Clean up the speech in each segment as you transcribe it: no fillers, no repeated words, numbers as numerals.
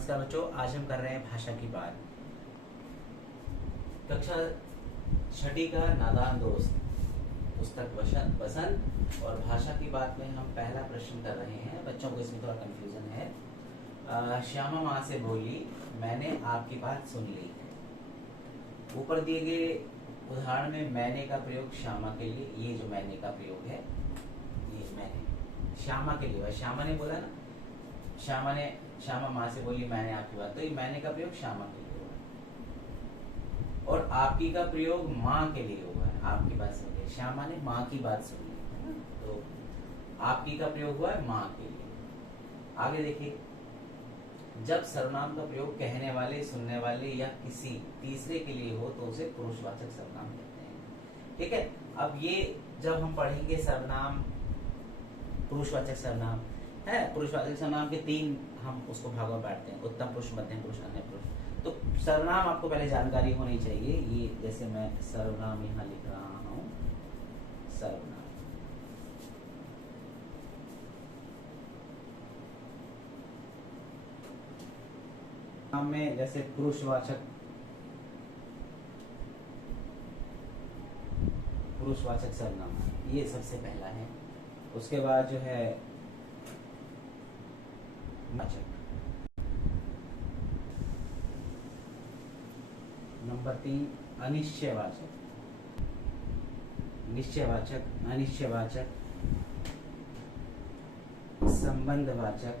नमस्कार बच्चों, आज हम कर रहे हैं भाषा की बात। कक्षा छठी का नादान दोस्त पुस्तक बसंत और भाषा की बात में हम पहला प्रश्न कर रहे हैं। बच्चों को इसमें थोड़ा कंफ्यूजन है। श्यामा माँ से बोली, मैंने आपकी बात सुन ली। ऊपर दिए गए उदाहरण में मैंने का प्रयोग श्यामा के लिए, ये जो मैंने का प्रयोग है ये मैंने श्यामा के लिए, श्यामा ने बोला ना, श्यामा माँ से बोली मैंने आपकी बात, तो ये मैंने का प्रयोग श्यामा के लिए होगा और आपकी का प्रयोग माँ के लिए होगा। आपकी बात सुन ली, श्यामा ने माँ की बात सुन ली है ना, तो आपकी का प्रयोग हुआ है माँ के लिए। आगे देखिए, जब सर्वनाम का प्रयोग कहने वाले, सुनने वाले या किसी तीसरे के लिए हो तो उसे पुरुषवाचक सर्वनाम कहते हैं। ठीक है, अब ये जब हम पढ़ेंगे सर्वनाम, पुरुषवाचक सर्वनाम है, पुरुषवाचक सर्वनाम के तीन हम उसको भागों में बांटते हैं, उत्तम पुरुष, मध्यम पुरुष, अन्य पुरुष। तो सर्वनाम आपको पहले जानकारी होनी चाहिए। ये जैसे मैं सर्वनाम यहाँ लिख रहा हूँ, सर्वनाम में जैसे पुरुषवाचक सर्वनाम ये सबसे पहला है। उसके बाद जो है वाचक, नंबर 3 अनिश्चयवाचक, निश्चयवाचक, अनिश्चयवाचक, संबंधवाचक,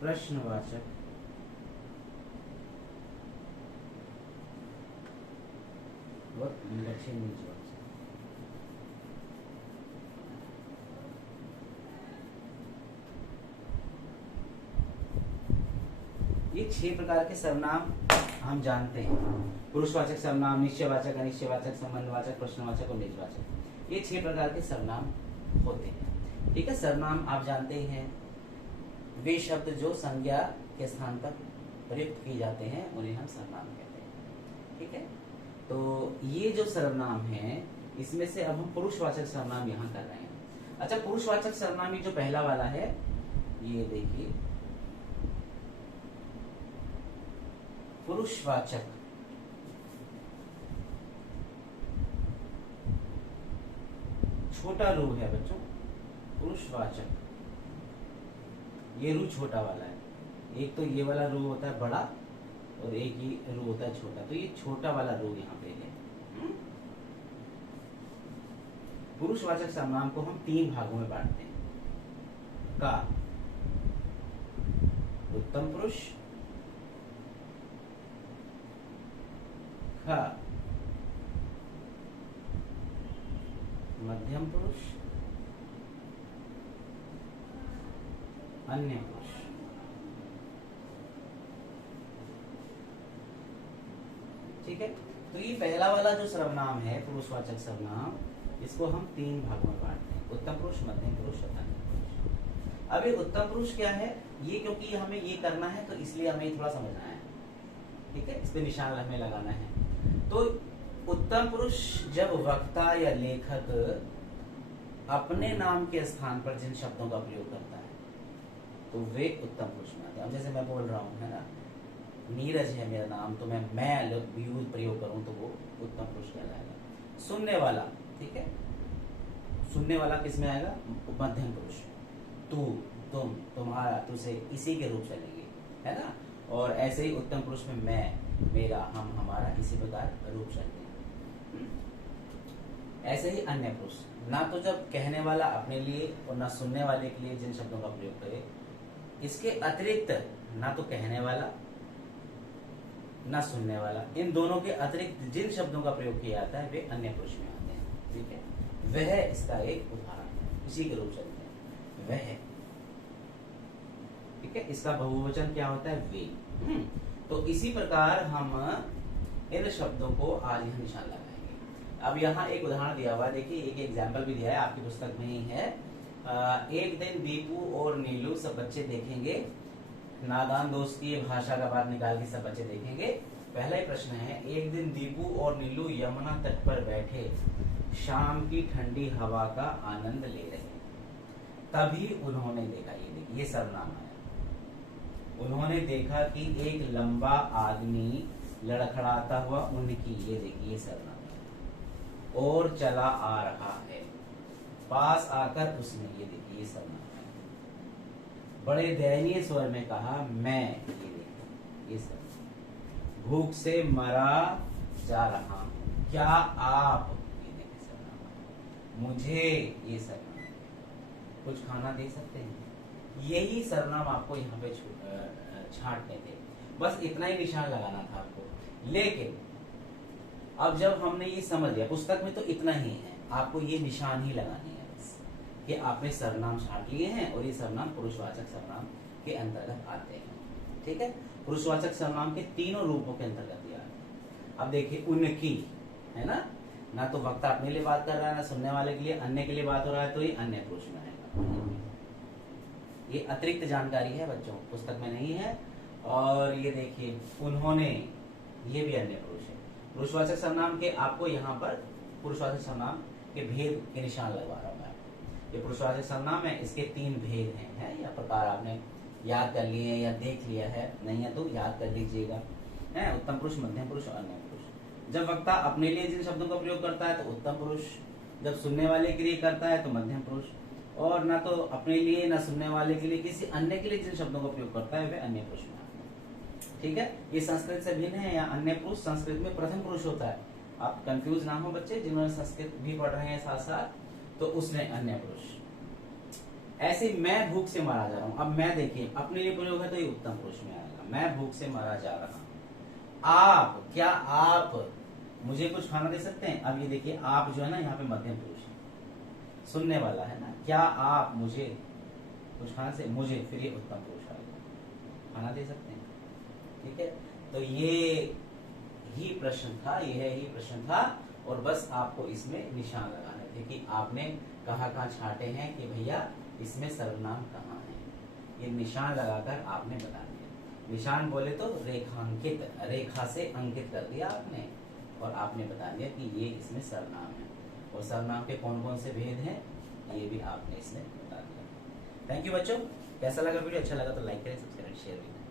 प्रश्नवाचक, और लक्षणवाचक। ये 6 प्रकार के सर्वनाम हम जानते हैं। पुरुषवाचक सर्वनाम, निश्चयवाचक, अनिश्चयवाचक, संबंधवाचक, प्रश्नवाचक और निजवाचक। ये 6 प्रकार के सर्वनाम होते हैं। ठीक है, सर्वनाम आप जानते हैं, वे शब्द जो संज्ञा के स्थान पर प्रयुक्त किए जाते हैं उन्हें हम सर्वनाम कहते हैं। ठीक है, तो ये जो सर्वनाम है इसमें से अब हम पुरुषवाचक सर्वनाम यहाँ कर रहे हैं। अच्छा, पुरुषवाचक सर्वनाम ये जो पहला वाला है, ये देखिए, पुरुषवाचक छोटा रू है बच्चों, पुरुषवाचक ये रू छोटा वाला है। एक तो ये वाला रू होता है बड़ा और एक ही रू होता है छोटा, तो ये छोटा वाला रू यहाँ पे है। पुरुषवाचक सर्वनाम को हम 3 भागों में बांटते हैं। का, उत्तम पुरुष, ख, मध्यम पुरुष, अन्य पुरुष। ठीक है, तो ये पहला वाला जो सर्वनाम है पुरुषवाचक सर्वनाम, इसको हम 3 भागों में बांटते हैं, उत्तम पुरुष, मध्यम पुरुष और अन्य पुरुष। अब ये उत्तम पुरुष क्या है, ये क्योंकि हमें ये करना है तो इसलिए हमें थोड़ा समझना है। ठीक है, इस पे निशान हमें लगाना है। तो उत्तम पुरुष जब वक्ता या लेखक अपने नाम के स्थान पर जिन शब्दों का प्रयोग करता है तो वे उत्तम पुरुष में आते हैं। जैसे मैं बोल रहा हूँ, है ना, नीरज है मेरा नाम, तो मैं यूज प्रयोग करूं तो वो उत्तम पुरुष कहलाएगा। सुनने वाला, ठीक है, सुनने वाला किस में आएगा, मध्यम पुरुष। तू, तुम, तुम्हारा, तुझे, इसी के रूप चलेंगे, है ना। और ऐसे ही उत्तम पुरुष में मैं, मेरा, हम, हमारा, इसी प्रकार रूप चलते हैं। ऐसे ही अन्य पुरुष, ना तो जब कहने वाला अपने लिए और ना सुनने वाले के लिए जिन शब्दों का प्रयोग करे, इसके अतिरिक्त ना तो कहने वाला ना सुनने वाला, इन दोनों के अतिरिक्त जिन शब्दों का प्रयोग किया जाता है वे अन्य पुरुष में आते हैं। ठीक है, वह इसका एक उदाहरण है, इसी के रूप चलते हैं, वह। ठीक है, इसका बहुवचन क्या होता है, वे। तो इसी प्रकार हम इन शब्दों को आज यहाँ निशान लगाएंगे। अब यहाँ एक उदाहरण दिया हुआ है, देखिए, एक एग्जाम्पल भी दिया है, आपकी पुस्तक में ही है। एक दिन दीपू और नीलू सब बच्चे देखेंगे, नादान दोस्त की भाषा का बात निकाल के सब बच्चे देखेंगे। पहला ही प्रश्न है, एक दिन दीपू और नीलू यमुना तट पर बैठे शाम की ठंडी हवा का आनंद ले रहे। तभी उन्होंने देखा, ये देखिए ये सर्वनाम आया। उन्होंने देखा कि एक लंबा आदमी लड़खड़ाता हुआ उनकी, ये देखिए ये सर्वनाम आया, और चला आ रहा है। पास आकर उसने, ये देखिए ये सर्वनाम आया, बड़े दयनीय स्वर में कहा मैं, ये देखिए ये सर्वनाम, भूख से मरा जा रहा हूं, क्या आप, ये देखिए सर्वनाम आया, मुझे, ये सर्वनाम, कुछ खाना दे सकते हैं। यही सर्वनाम आपको यहाँ पे छांटने थे, बस इतना ही निशान लगाना था आपको। लेकिन अब जब हमने ये समझ लिया, पुस्तक में तो इतना ही है, आपको ये निशान ही लगानी है बस, कि आपने सर्वनाम छांट लिए हैं और ये सर्वनाम पुरुषवाचक सर्वनाम के अंतर्गत आते हैं। ठीक है, पुरुषवाचक सर्वनाम के तीनों रूपों के अंतर्गत दिया है। अब देखिए उनकी, है ना तो वक्ता अपने लिए बात कर रहा है, ना सुनने वाले के लिए, अन्य के लिए बात हो रहा है, तो ये अन्य पुरुष में आएगा। ये अतिरिक्त जानकारी है बच्चों, पुस्तक में नहीं है। और ये देखिए उन्होंने, ये भी अन्य पुरुष है। पुरुषवाचक सर्वनाम के आपको यहाँ पर पुरुषवाचक सर्वनाम के भेद के निशान लगवा रहा हूँ मैं। ये पुरुषवाचक सर्वनाम है, इसके 3 भेद हैं, है या प्रकार आपने याद कर लिए हैं या देख लिया है, नहीं है तो याद कर लीजिएगा, है उत्तम पुरुष, मध्यम पुरुष और अन्य पुरुष। जब वक्ता अपने लिए जिन शब्दों का प्रयोग करता है तो उत्तम पुरुष, जब सुनने वाले के लिए करता है तो मध्यम पुरुष, और ना तो अपने लिए ना सुनने वाले के लिए, किसी अन्य के लिए जिन शब्दों का प्रयोग करता है वे अन्य पुरुष में आते हैं। ठीक है, ये संस्कृत से भिन्न है। या अन्य पुरुष संस्कृत में प्रथम पुरुष होता है, आप कंफ्यूज ना हो बच्चे, जिन्होंने संस्कृत भी पढ़ रहे हैं साथ साथ, तो उसने अन्य पुरुष। ऐसे मैं भूख से मारा जा रहा हूं, अब मैं देखिए अपने लिए प्रयोग है तो ये उत्तम पुरुष में आएगा, मैं भूख से मारा जा रहा हूं। आप, क्या आप मुझे कुछ खाना दे सकते हैं। अब ये देखिए आप जो है ना यहाँ पे मध्यम पुरुष है, सुनने वाला है ना, क्या आप मुझे कुछ खाना से, मुझे, फिर ये उत्तम पुरुष आएगा, खाना दे सकते हैं। ठीक है, तो ये ही प्रश्न था, यह ही प्रश्न था, और बस आपको इसमें निशान लगाने थे कि आपने कहाँ छांटे हैं कि भैया इसमें सर्वनाम कहाँ है। ये निशान लगाकर आपने बता दिया। निशान बोले तो रेखांकित, रेखा से अंकित कर दिया आपने, और आपने बता दिया कि ये इसमें सर्वनाम है, और सर्वनाम के कौन कौन से भेद हैं ये भी आपने इसमें बता दिया। थैंक यू बच्चों, कैसा लगा वीडियो, अच्छा लगा तो लाइक करें, सब्सक्राइब शेयर करें।